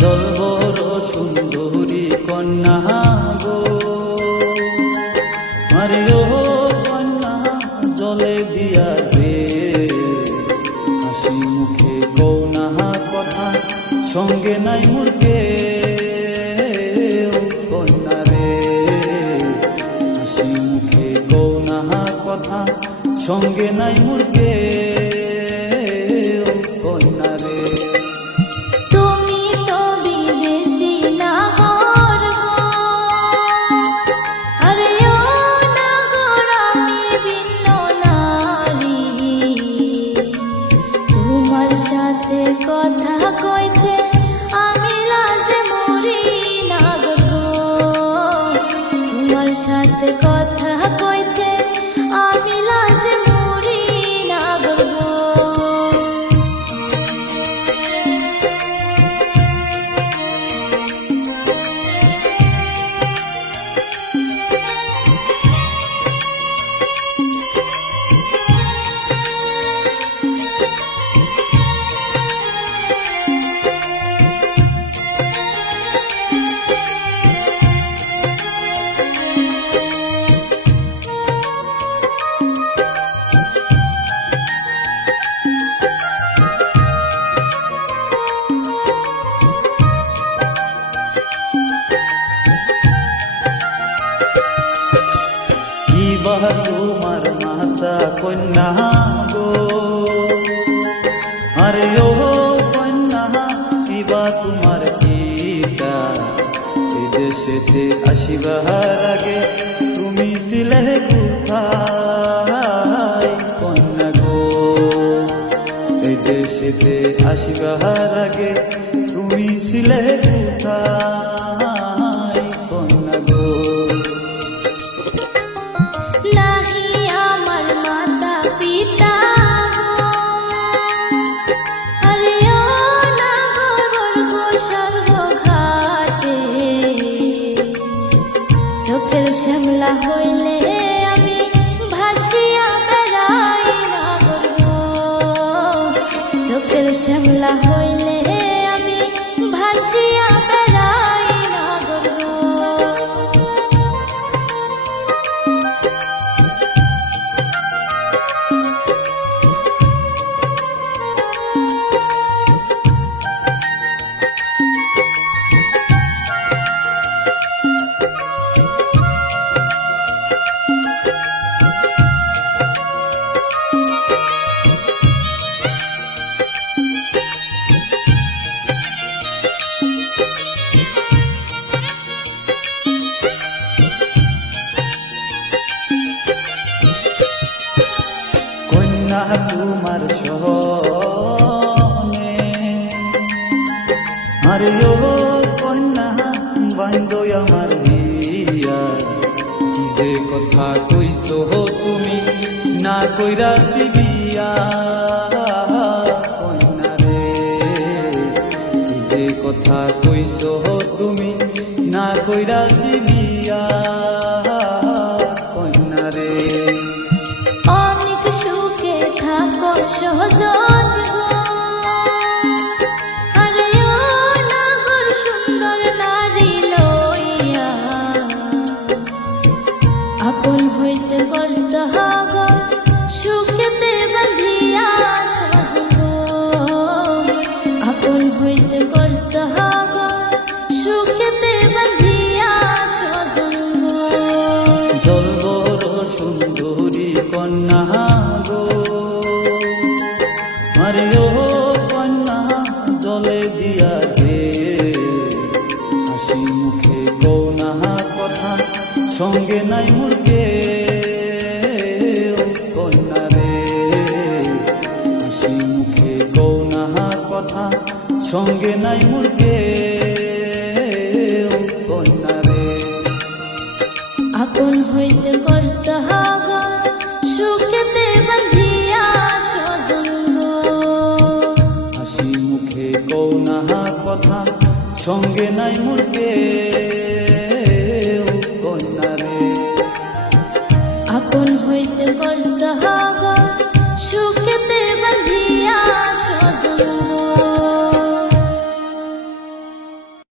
জলবর সুন্দরী কন্যা গো, আরে ও কন্যা জলে দিয়া রে, হাসি মুখে কৌনা কথা সঙ্গে নাই মুরকে কন্যা রে, হাসি মুখে কৌনা কথা সঙ্গে নাই মুরকে কন্যা রে। কথা কইতে আমি লাজে মরি নাগর গো, তোমার সাথে কথা কইতে আমি লাজে মরি নাগর গো। তোমার মাতা কন্যা গো, আরে ও কন্যা কিবা তোমার পিতা, এই দেশেতে আসিবার আগে তুমি ছিলে কোথায় কন্যা গো, এই দেশেতে আসিবার আগে তুমি ছিলে কোথায় কন্যা গো। শ্যামলা হইলে আমি ভাসিয়া বেড়াই নাগর গো, চোখের শ্যামলা হইলে আমি ভাসিয়া বেড়াই নাগর গো। তোমার সহনে আরে ও কন্যা বান্ধো আমার বিয়া, যে কথা কইছো তুমি না কইরাছি বিয়া কন্যা রে, যে কথা কইছো তুমি না কইরাছি বিয়া কন্যা রে। অনেক সুখে থাকো সহজন গো, আরে ও নাগর সুন্দর নারী লইয়া, আপন হইতে বর্ষ গো সুখেতে বাঁধিয়া সজন গো, আপন হইতে বর্ষ গো সুখেতে বাঁধিয়া সজন গো। জলবর সুন্দরী কন্যা গো, আরে ও কন্যা জলে দিয়া রে, হাসি মুখে কৌনা কথা সঙ্গে নাই মুরকে কন্যা রে, হাসি মুখে কৌনা কথা সঙ্গে নাই মুরকে কন্যা রে। আপন হইতে করছ গো সুখেতে বাঁধিয়া সজন গো, হাসি মুখে কৌনা কথা সঙ্গে নাই মুরকে কন্যা রে।